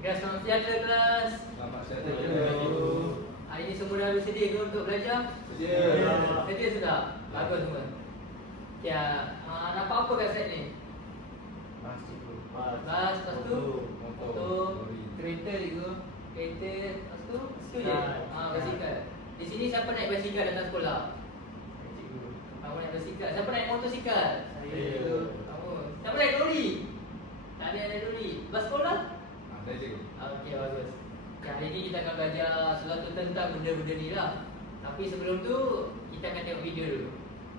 Ya, selamat sejahtera kelas. Selamat sejahtera. Hari ini semua dah bersedia ke untuk belajar? Sedia. Sedia sudah? Bagus semua. Ya, nampak apa kat set ni? Bas, lepas tu motor, kereta juga. Kereta, lepas tu je? Basikal. Di sini siapa naik basikal datang sekolah? Kamu naik basikal. Siapa naik motosikal? Saya. Kamu. Siapa naik lori? Tak ada yang naik lori. Bas sekolah? Ada je. Okey, bagus. Hari ini kita akan belajar sesuatu tentang benda-benda ni lah. Tapi sebelum tu, kita akan tengok video dulu.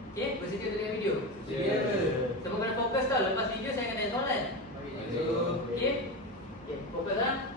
Okey, bersedia untuk tengok video? Sedia. Semua kena fokus tau. Lepas video saya akan tanya soalan. Okey? Okey, fokus lah.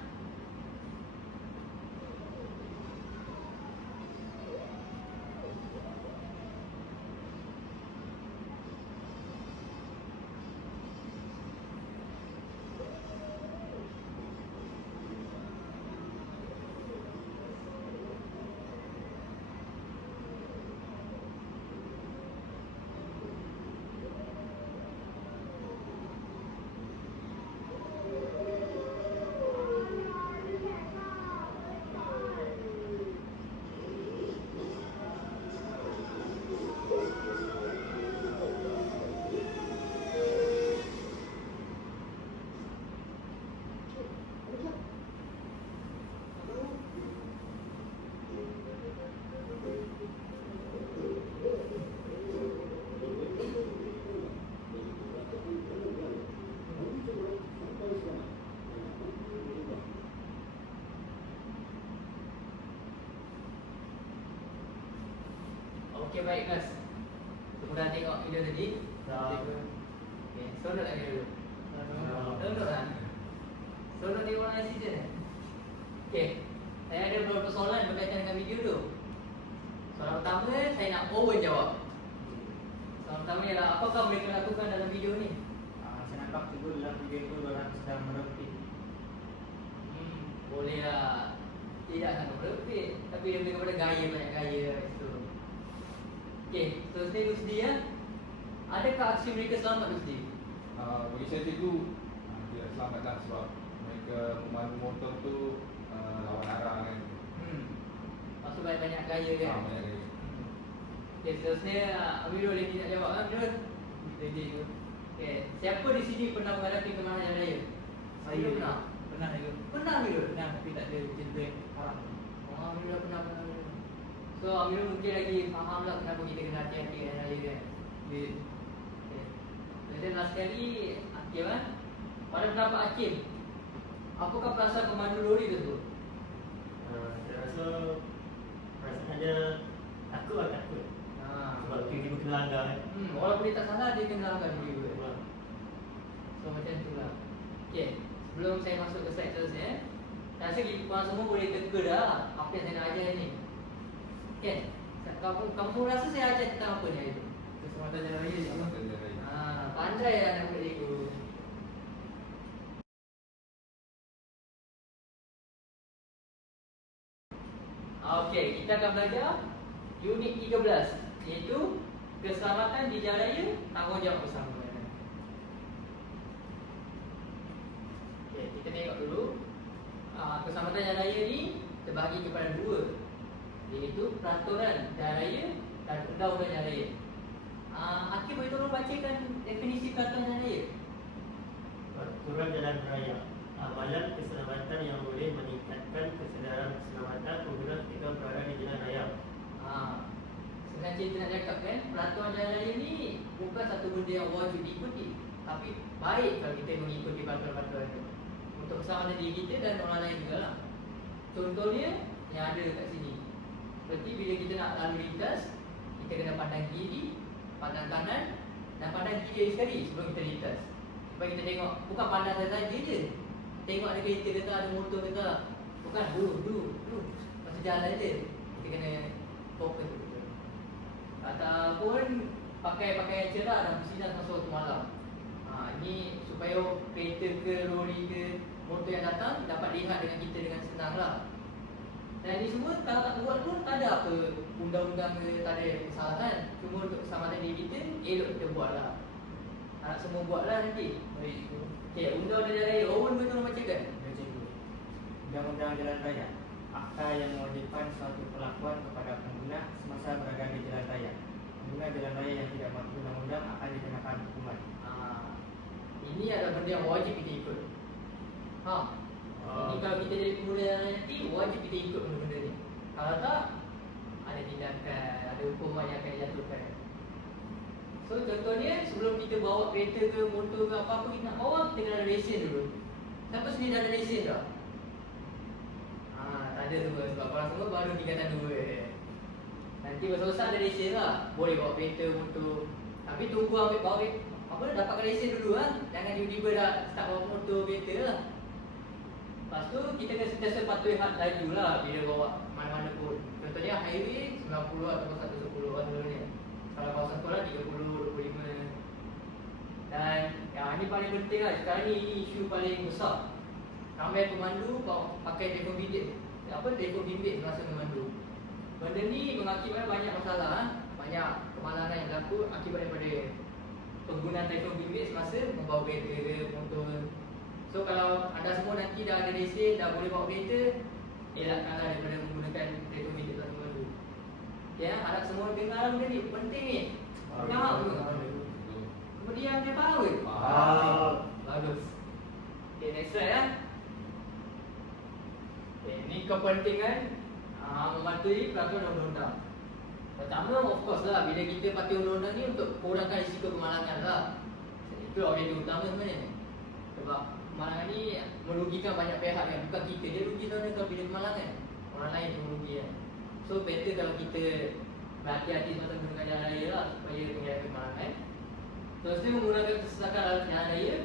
Okey, baik guys. Semua dah tengok video tadi? Dah. Okey, seronok tak video dulu? Seronok kan? Seronok tengok orang nasi je. Okey, saya ada beberapa soalan berkaitan dengan video tu. Soalan pertama, saya nak Owen jawab. Soalan pertama ialah, apakah mereka lakukan dalam video ni? Saya nampak juga dalam video itu orang sedang merepit. Boleh lah. Tidak sangat berlebih, tapi lebih kepada gaya, banyak gaya kat situ. Okey, seterusnya Rusdi ya. Adakah aksi mereka selamat Rusdi? Bagi saya cikgu, tidak selamat lah sebab mereka memandu motor tu lawan arah kan. Maksud banyak gaya kan? Banyak gaya. Okey, seterusnya Amirul ini nak jawab kan? Amirul? Ready tu. Okey, siapa di sini pernah menghadapi kemarahan jalan raya? Saya pernah. Pernah juga. Pernah Amirul? Pernah, tapi tak ada cerita yang haram. Oh, Amirul dah pernah. So, Amirul mungkin lagi faham lah kenapa kita kena hati-hati dengan raya kan? Dia Okay. Dan last sekali, Hakim kan? Pada pendapat Hakim, apakah perasaan pemandu lori tersebut? Saya rasa perasaan dia takut lah, takut sebab tiba-tiba kena langgar kan. Walaupun dia tak salah, dia kena langgar dia juga. Betul. So macam tu lah. Okay, sebelum saya masuk ke slide seterusnya, saya rasa korang semua boleh teka dah apa yang saya nak ajar ni. Okay, kamu semua rasa saya ajar tentang apa ni hari tu? keselamatan jalan raya je. Selamat jalan raya. Pandai lah anak murid cikgu. Okey, kita akan belajar unit 13, iaitu keselamatan di jalan raya, tanggungjawab bersama. Okey, kita tengok dulu. Keselamatan jalan raya ni terbahagi kepada dua, iaitu peraturan jalan raya dan undang-undang jalan raya. Hakim boleh tolong bacakan definisi peraturan jalan raya? Peraturan jalan raya, amalan keselamatan yang boleh meningkatkan kesedaran keselamatan pengguna ketika berada di jalan raya. Senang cerita nak cakap kan, peraturan jalan raya ni bukan satu benda yang wajib diikuti, tapi baik kalau kita mengikuti peraturan-peraturan itu untuk keselamatan diri kita dan orang lain juga lah. Contohnya yang ada kat sini, seperti bila kita nak lalu lintas, kita kena pandang kiri, pandang kanan dan pandang kiri sekali sebelum kita lintas. Supaya kita tengok, bukan pandang saja je, tengok ada kereta ke tak, ada motor ke tak. Bukan dulu masa jalan je, kita kena fokus betul. Ataupun pakai pakaian cerah dan bersinar sampai waktu malam. Ini supaya kereta ke, lori ke, motor yang datang dapat lihat dengan kita dengan senang lah. Dan ini semua kalau tak buat pun tak ada apa undang-undang ke, tak ada kesalahan. Cuma untuk keselamatan diri kita, elok kita buat lah. Nak semua buat lah nanti. Baik cikgu. Okay, undang-undang jalan raya, Owen betul nak bacakan? Ya cikgu. Undang-Undang Jalan Raya, akta yang mewajibkan suatu perlakuan kepada pengguna semasa berada di jalan raya. Pengguna jalan raya yang tidak mematuhi undang-undang akan dikenakan hukuman. Ini adalah benda yang wajib kita ikut. Ini kalau kita jadi pengguna jalan raya nanti, wajib kita ikut benda-benda ni. Kalau tak, ada tindakan, ada hukuman yang akan dijatuhkan. So contohnya, sebelum kita bawa kereta ke motor ke apa-apa kita nak bawa, kita kena ada lesen dulu. Siapa sendiri dah ada lesen tak? Tak ada semua, sebab korang semua baru tingkatan 2. Nanti besar-besar ada lesen lah. Boleh bawa kereta, motor. Tapi tunggu ambil bawa apa, dapatkan lesen dulu lah. Jangan tiba-tiba dah start bawa motor, kereta lah. Lepas tu kita kena sentiasa patuhi had laju lah bila bawa mana-mana pun. Contohnya highway 90 atau 110 lah dulu ni. Kalau kawasan sekolah 30, 25. Dan ini paling penting lah. Sekarang ni isu paling besar. Ramai pemandu pakai telefon bimbit. Telefon bimbit semasa memandu. Benda ni mengakibatkan banyak masalah. Banyak kemalangan yang berlaku akibat daripada penggunaan telefon bimbit semasa membawa kereta ke motor. So kalau anda semua nanti dah ada lesen, dah boleh bawa kereta, elakkanlah daripada menggunakan telefon bimbit semasa memandu. Okay, harap semua dengar benda ni, penting ni. Faham ke? Kemudian dia faham ke? Faham. Bagus. Okay, next slide lah. Okay, ni kepentingan mematuhi peraturan undang-undang. Pertama, of course lah, bila kita patuhi undang-undang ni untuk kurangkan risiko kemalangan lah. Itu objektif utama sebenarnya. Sebab kemalangan ni merugikan banyak pihak kan. Bukan kita je rugi sebenarnya kalau bila kemalangan. Orang lain yang merugi kan. So better kalau kita berhati-hati semasa menggunakan jalan raya lah, supaya menghilangkan kemalangan. Terusnya menggunakan kesesakan jalan raya.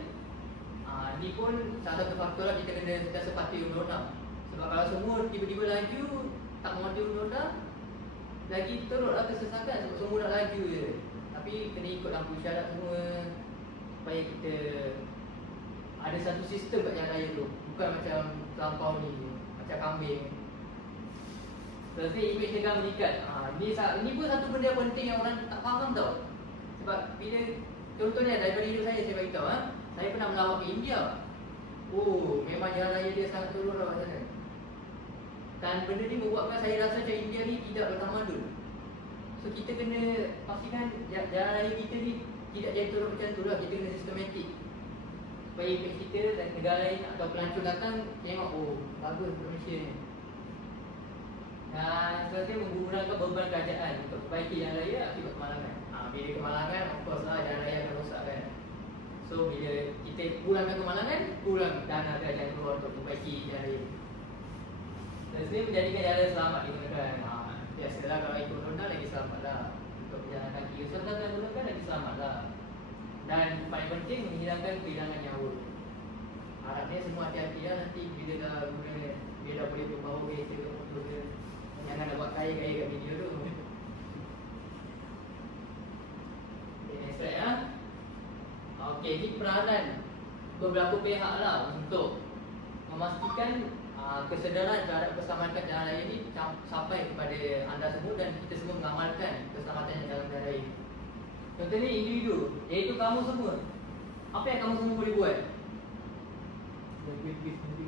Ini pun salah satu faktor lah, kita kena sentiasa patuhi undang-undang. Sebab kalau semua tiba-tiba laju, tak mematuhi undang-undang, lagi teruklah kesesakan sebab semua nak laju je. Tapi kena ikut lampu isyarat semua, supaya kita ada satu sistem kat jalan raya tu. Bukan macam terlampau ni, macam kambing. Terusnya imej negara meningkat. Ini pun satu benda yang penting yang orang tak faham tau. Sebab bila, contohnya daripada hidup saya beritahu, saya pernah melawat ke India. Memang jalan raya dia sangat turun lah kat sana. Dan benda ni membuatkan saya rasa macam India ni tidak bertamadun. So kita kena pastikan jalan raya kita ni tidak jadi turun macam tu lah. Kita kena sistematik, supaya imej kita dan negara lain atau pelancong datang tengok, bagus Malaysia ni. Dan seterusnya menggunakan beban kerajaan untuk perbaiki jalan raya akibat kemalangan. Bila kemalangan, of course lah jalan raya akan rosak kan. So bila kita kurangkan kemalangan, kurang dana kerajaan keluar untuk perbaiki jalan raya. Seterusnya menjadikan jalan selamat digunakan. Biasalah kalau ikut undang lagi selamat lah. Untuk berjalan kaki, serta gunakan lagi selamat lah. Dan paling penting menghilangkan kehilangan nyawa. Harapnya semua hati-hati lah nanti bila dah guna, bila dah boleh berbawa kereta ke motor ke. Jangan nak buat kaya-kaya kat video tu. Okay, next slide lah. Okay, ini peranan beberapa pihak lah untuk memastikan kesedaran terhadap keselamatan jalan raya ni sampai kepada anda semua dan kita semua mengamalkan keselamatan dalam jalan raya. Contohnya individu, iaitu kamu semua. Apa yang kamu semua boleh buat? Jaga diri sendiri.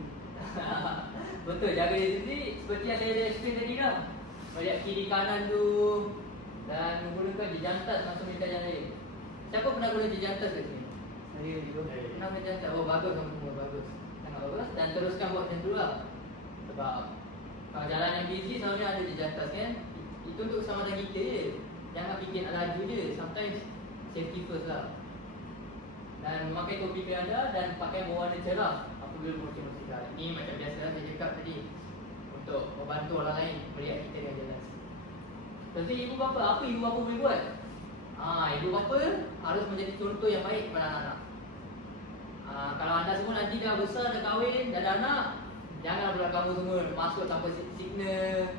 Betul, jaga diri sendiri. Seperti yang saya dah explain tadi lah, melihat kiri kanan tu dan menggunakan jejantas masa melintas jalan raya. Siapa pernah guna jejantas kat sini? Saya juga. Pernah guna jejantas? Bagus kamu semua, bagus. Sangat bagus. Dan teruskan buat macam tu lah. Sebab kalau jalan yang busy selalunya ada jejantas kan. Itu untuk keselamatan kita je. Jangan fikir nak laju je. Sometimes safety first lah. Dan memakai topi keranda dan pakai berwarna cerah apabila merujuk motosikal. Ini macam biasa lah saya cakap tadi, untuk membantu orang lain melihat kita dengan jelas. Jadi ibu bapa, apa ibu bapa boleh buat? Ibu bapa harus menjadi contoh yang baik kepada anak-anak. Kalau anda semua nanti dah besar, dah kahwin, dah ada anak, janganlah pula kamu semua masuk tanpa signal,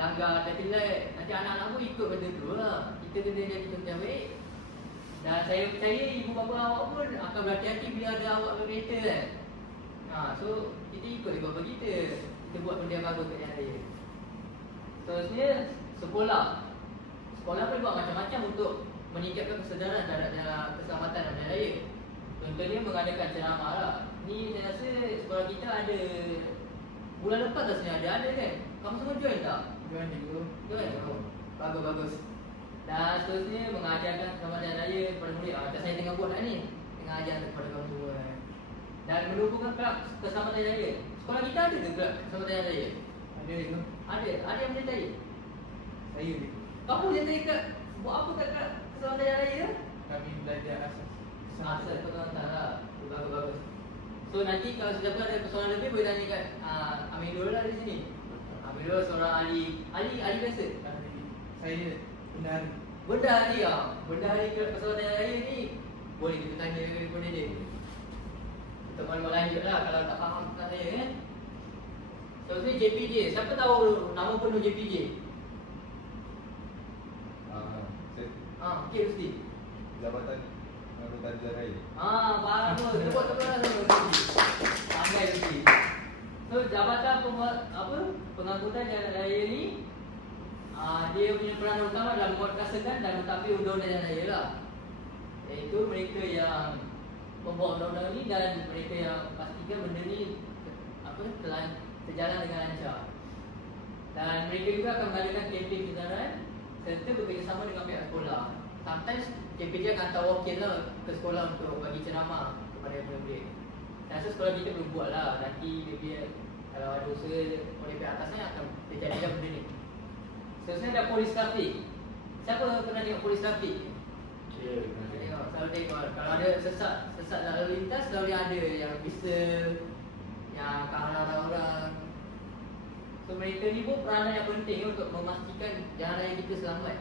langgar traffic light. Nanti anak-anak pun ikut benda tu lah. Kita kena jadi contoh yang baik. Dan saya percaya ibu bapa awak pun akan berhati-hati bila ada awak berkereta kan. So kita ikut ibu bapa kita. Kita buat benda yang bagus kat jalan raya. Seterusnya, sekolah. Sekolah boleh buat macam-macam untuk meningkatkan kesedaran terhadap keselamatan dalam jalan raya. Contohnya mengadakan ceramah lah. Ni saya rasa sekolah kita ada Bulan lepas rasanya ada kan? Kamu semua join tak? Join dulu. Join? Oh, bagus. Dan seterusnya mengajarkan selamat hari raya kepada murid. Macam saya tengah buat ni, tengah ajar kepada kawan semua. Dan menumpukan kelab keselamatan hari raya. Sekolah kita ada ke kelab keselamatan hari raya? Ada itu. Ada yang menyertai? Saya ni. Kamu menyertai kat buat apa kat kelab keselamatan hari raya? Kami belajar asas. Asal kau hantar lah. Bagus. So nanti kalau sesiapa ada persoalan lebih boleh tanya kat Amirul lah di sini. Amirul seorang ahli biasa. Saya benar. Benda hari Benda hari keselamatan hari raya ni boleh kita tanya kepada dia. Kita maklumat lanjut lah kalau tak faham tentang saya kan. So ni JPJ. Siapa tahu nama penuh JPJ? Saya Okey mesti. Jabatan Angkutan Jalan Raya. Bagus. Kita buat tekan lah. Pandai mesti. So jabatan pengangkutan jalan raya ni dia punya peranan utama dalam memperkasakan dan mentadbir undang-undang jalan raya lah. Iaitu mereka yang membuat undang-undang ni dan mereka yang pastikan benda ni berjalan dengan lancar. Dan mereka juga akan mengadakan kempen kesedaran serta bekerjasama dengan pihak sekolah. Sometimes KPJ akan hantar wakil lah ke sekolah untuk bagi ceramah kepada murid-murid. Saya rasa sekolah kita belum buat lah. Nanti dia kalau ada usaha oleh pihak atasnya akan terjadikan benda ni. Seterusnya ada polis trafik. Siapa pernah tengok polis trafik? Tengok, selalu tengok. Kalau ada sesat lalu lintas, selalu ada yang bisa yang akan halang orang. So mereka ni pun peranan yang penting untuk memastikan jalan raya kita selamat.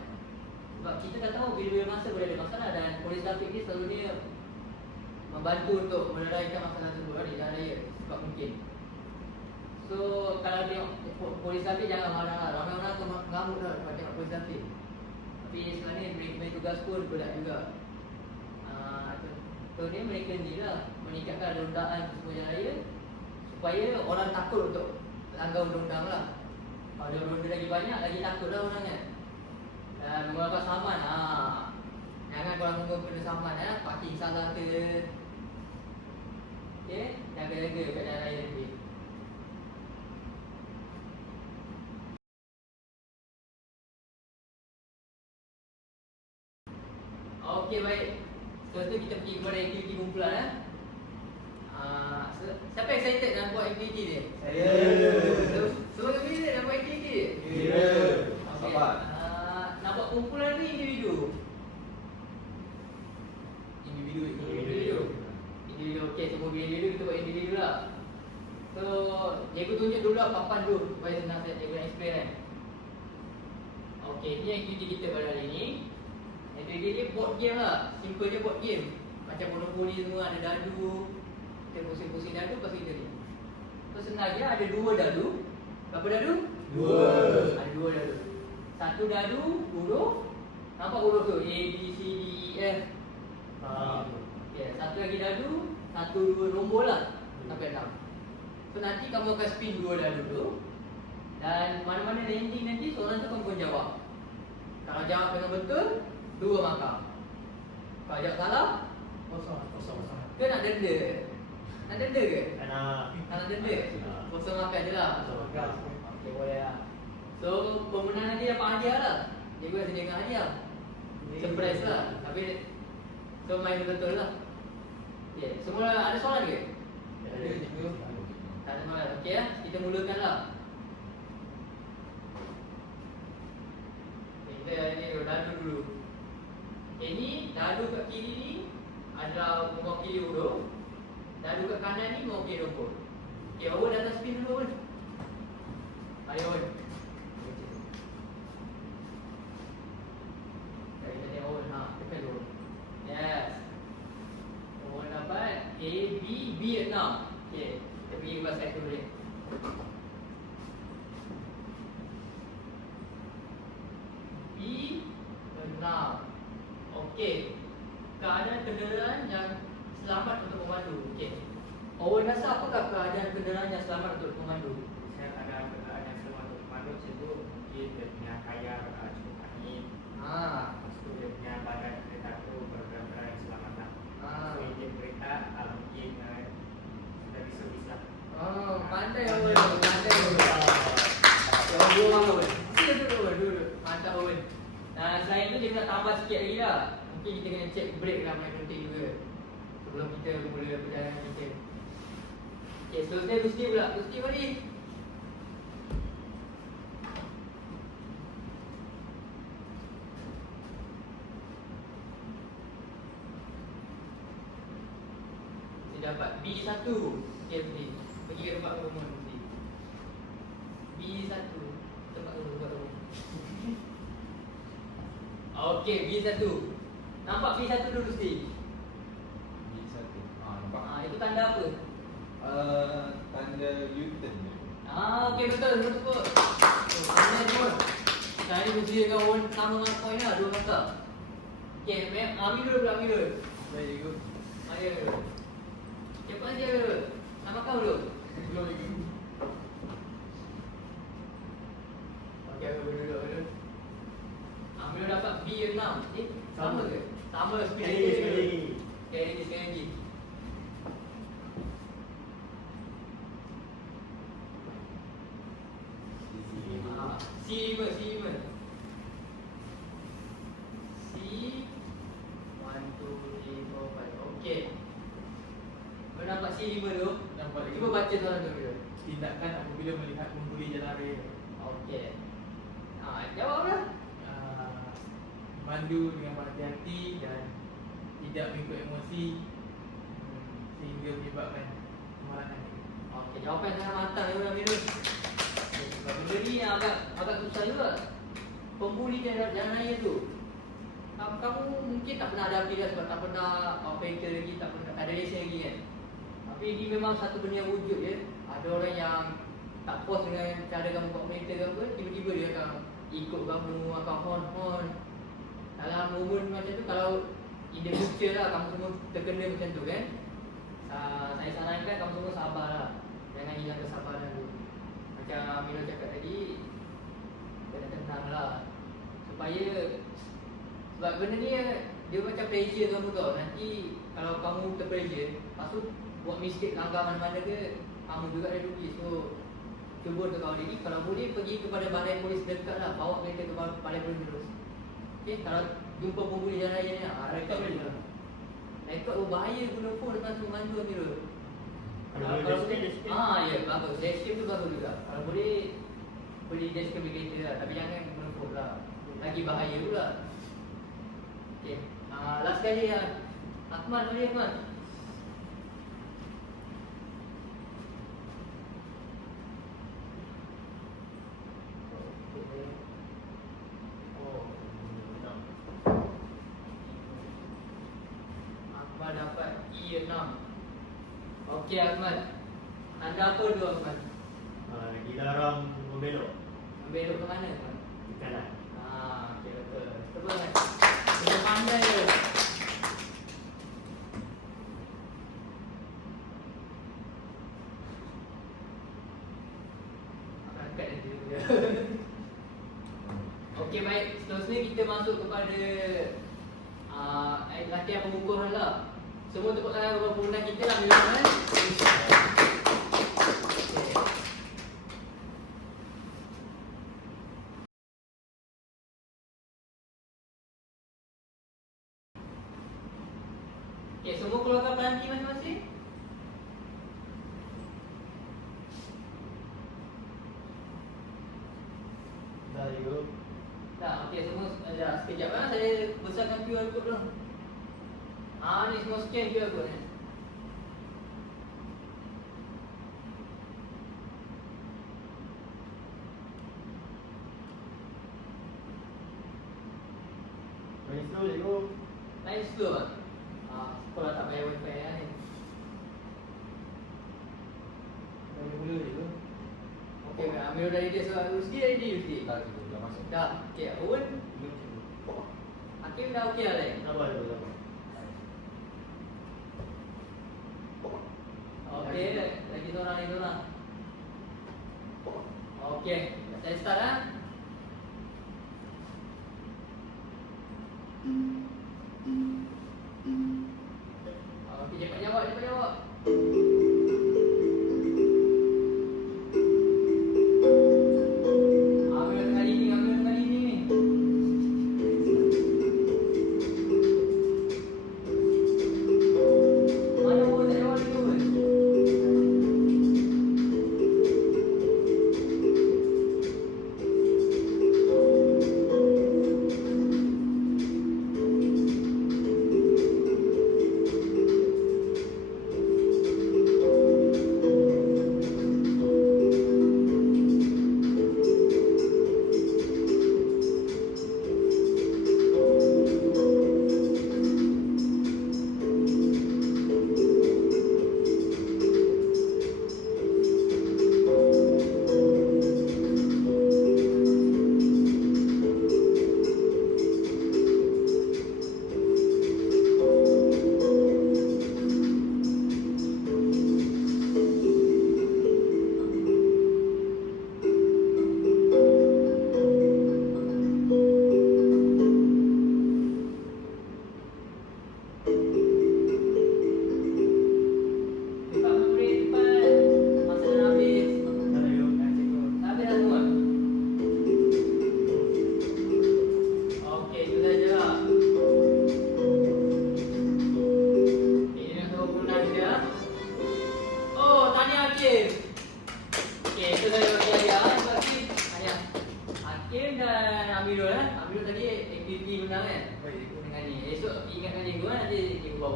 Sebab kita tak tahu bila-bila masa boleh ada masalah dan polis trafik ni selalunya membantu untuk meneraikan masalah tersebut di jalan raya sebab mungkin. So kalau tengok polis trafik jangan marah lah. Ramai orang tu mengamuk dah lepas tengok polis trafik. Tapi sebenarnya mereka tugas pun berat juga. So ni mereka ni lah meningkatkan rondaan semua jalan raya supaya orang takut untuk langgar undang-undang lah. Kalau dia ronda lagi banyak, lagi takut lah orang kan. Dan menggunakan saman, jangan korang tunggu kena saman parking salah ke. Okay, jaga-jaga kat jalan raya nanti. Okey, baik. Setelah tu kita pergi kepada aktiviti kumpulan siapa excited nak buat aktiviti ni? Saya. Semua gembira nak buat aktiviti? Ya. Okay. Nak buat kumpulan ni individu? Individu. Okey, semua individu kita buat individu lah. So, cikgu tunjuk dulu lah papan dulu supaya senang saya cikgu nak explain kan. Okey, ni aktiviti kita pada hari ni. Aktiviti ni board game lah. Simple je board game. Macam Monopoly semua ada dadu. Kita pusing-pusing dadu lepas kita ni. So senang je ada 2 dadu. Berapa dadu? 2. Ada 2 dadu. Satu dadu huruf. Nampak huruf tu? A, B, C, D, E, F. Okay, satu lagi dadu. 1, 2 nombor lah sampai 6. So nanti kamu akan spin 2 dadu tu. Dan mana-mana landing nanti soalan tu kamu pun jawab. Kalau jawab dengan betul 2 markah. Kalau jawab salah Kosong. ke nak denda? Nak denda ke? Anak Denda? Kosong makan je lah. Okey, boleh lah. So, pemenang nanti dapat hadiah lah. Cikgu dah sediakan hadiah. Surprise lah. Tapi, so main betul lah. Okay, semua ada soalan ke? Ada cikgu. Tak ada soalan. Okey lah, kita mulakan lah. Okay, kita ni dadu dulu. Okay, ni dadu kat kiri ni adalah mewakili huruf. Dadu kat kanan ni mewakili nombor. Okay, Owen datang spin dulu Owen. Ayo Owen. Kita tengok Owen, tekan dulu. Yes. Owen dapat A, B, B 6. Okay, kita pergi ke basket tu boleh. B 6. Okey. Keadaan kenderaan yang selamat untuk memandu. Okey. Owen rasa apakah keadaan kenderaan yang selamat untuk memandu? Saya ada keadaan yang selamat untuk memandu. Cikgu mungkin dia punya tayar cukup angin. Lepas tu dia punya badan kereta tu bergerak yang selamat lah. So enjin kereta mungkin sudah diservis lah. Pandai Owen. Pandai check break lah main penting juga sebelum kita mula perjalanan kita. Okay, seterusnya Rusdi pula. Rusdi mari. Dia dapat B1. Okay, Rusdi. Pergi ke tempat rumah Rusdi. B1. Tempat rumah. Okey, B1. Nampak B1 dulu Rusdi? B1. Nampak. Itu tanda apa? Tanda U-turn. Okey, betul. Betul. Tanda semua. Sekarang ni Rusdi dengan orang sama dengan poin lah. 2 markah. Okey, ambil dulu. Very good. Ayo. Cepat saja dulu. Nak makan dulu? Belum lagi. Okey, aku duduk dulu. Ambil dapat B6. Sama ke? Sama speed Sekali lagi. Sekali lagi. C5. C 1, 2, 3, 4, 5. Okey. Kau nampak C5 tu? Nampak lagi. Cuba baca soalan tu dulu. Tindakan apabila melihat pengemudi jalan raya. Okey. Jawablah. Mandu dengan berhati-hati dan tidak mengikut emosi sehingga menyebabkan kemalangan. Okey, jawapan sangat matang ni orang minus. Sebab benda ni agak susah juga. Pembuli jalan raya tu. Kamu mungkin tak pernah hadapi dia sebab tak pernah operator lagi, tak ada lesen lagi kan. Tapi ini memang satu benda yang wujud je. Ada orang yang tak puas dengan cara kamu buat operator ke apa, tiba-tiba dia akan ikut kamu, akan horn. Dalam momen macam tu, kalau in the future lah kamu semua terkena macam tu kan, saya sarankan kamu semua sabar lah. Jangan hilang kesabaran tu. Macam Milo cakap tadi, kena tenang lah. Sebab benda ni dia macam pressure kamu tau. Nanti kalau kamu terpressure, lepas tu buat mistake langgar mana-mana ke, kamu juga ada rugi. So cuba untuk kau diri, kalau boleh pergi kepada balai polis dekat lah. Bawa kereta ke balai polis terus. Okay, kalau jumpa pembuli jalan raya ni, rekod boleh lah. Rekod berbahaya guna phone lepas tu mandu Milo. Kalau dashcam. Ya, bagus. Dashcam tu bagus juga. Kalau boleh, beli dashcam kereta lah. Tapi jangan guna phone lah. Lagi bahaya pula. Okay. Last kali lah. Akmal boleh Akmal? Akmal dapat E6. Okey Akmal. Anda apa dulu Akmal? Dilarang membelok. Belok ke mana Akmal? Di kanan. Okey betul. Cuba kan. Kita pandai je. Akan angkat nanti dia. Okey baik, seterusnya kita masuk kepada latihan pengukuran lah. Semua tepuk tangan kepada pengguna kita lah Milo kan. Okay, semua keluarkan peranti masing-masing. Dah yuk. Dah, okey semua dah sekejap lah saya besarkan QR code dulu. Ni semua scan QR code ni. Main slow je yuk. Lain slow lah. Sekolah tak payah wifi lah ni. Mula je tu. Okey, ambil dari dia soal Rusdi dari dia Rusdi. Dah masuk. Dah, okey. Owen, Hakim dah okey lah lain. Sabar dulu, sabar. Okey, lagi seorang. Okey, saya start lah. Okey, cepat jawab. Ambil tengah lini ni.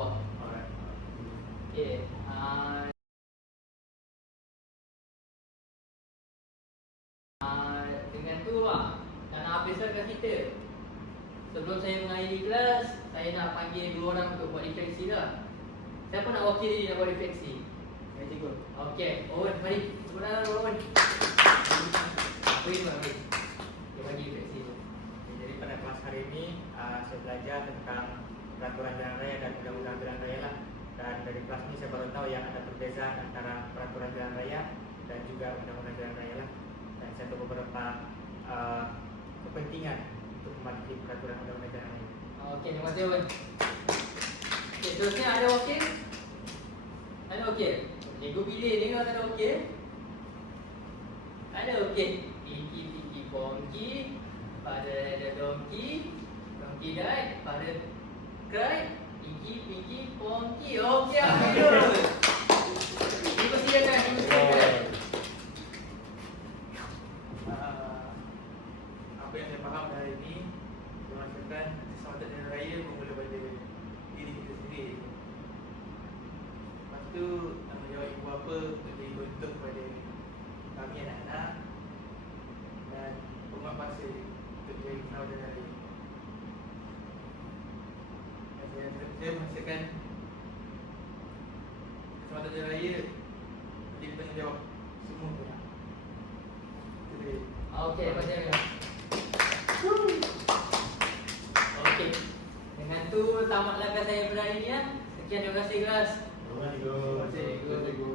bawah. Alright. Okey. Dengan tu tak nak habiskan kelas kita. Sebelum saya mengakhiri kelas, saya nak panggil dua orang untuk buat refleksi lah. Siapa nak wakil diri nak buat refleksi? Saya cikgu. Okey, Owen, mari. Sebenarnya Owen. Apa ini, mari. Dia bagi refleksi tu. Jadi pada kelas hari ini saya belajar tentang peraturan jalan raya dan undang-undang jalan raya lah. Dan dari kelas ini saya baru tahu yang ada perbezaan antara peraturan jalan raya dan juga undang-undang jalan raya lah. Dan saya tahu beberapa kepentingan untuk mematuhi peraturan undang-undang jalan raya. Okey, terima kasih Owen. Okey, seterusnya ada wakil? Ada wakil? Cikgu pilih ni kalau tak ada wakil. Ada wakil. Piki piki pongki, pada ada donkey, donkey died, pada cry, piki piki pongki. Okey, Amirul. Dipersilakan, dipersilakan. Apa yang saya faham dari ini merasakan keselamatan jalan raya bermula pada diri kita sendiri. Lepas tu tanggungjawab ibu bapa menjadi contoh kepada kami anak-anak dan penguat masa untuk menjadi keselamatan jalan raya. Dan saya merasakan keselamatan jalan raya menjadi tanggungjawab semua pihak. Itu dia. Okey, terima kasih Amirul. Okey. Dengan tu tamatlah kelas saya pada hari ni ya. Sekian, terima kasih kelas. Terima kasih. Terima kasih cikgu.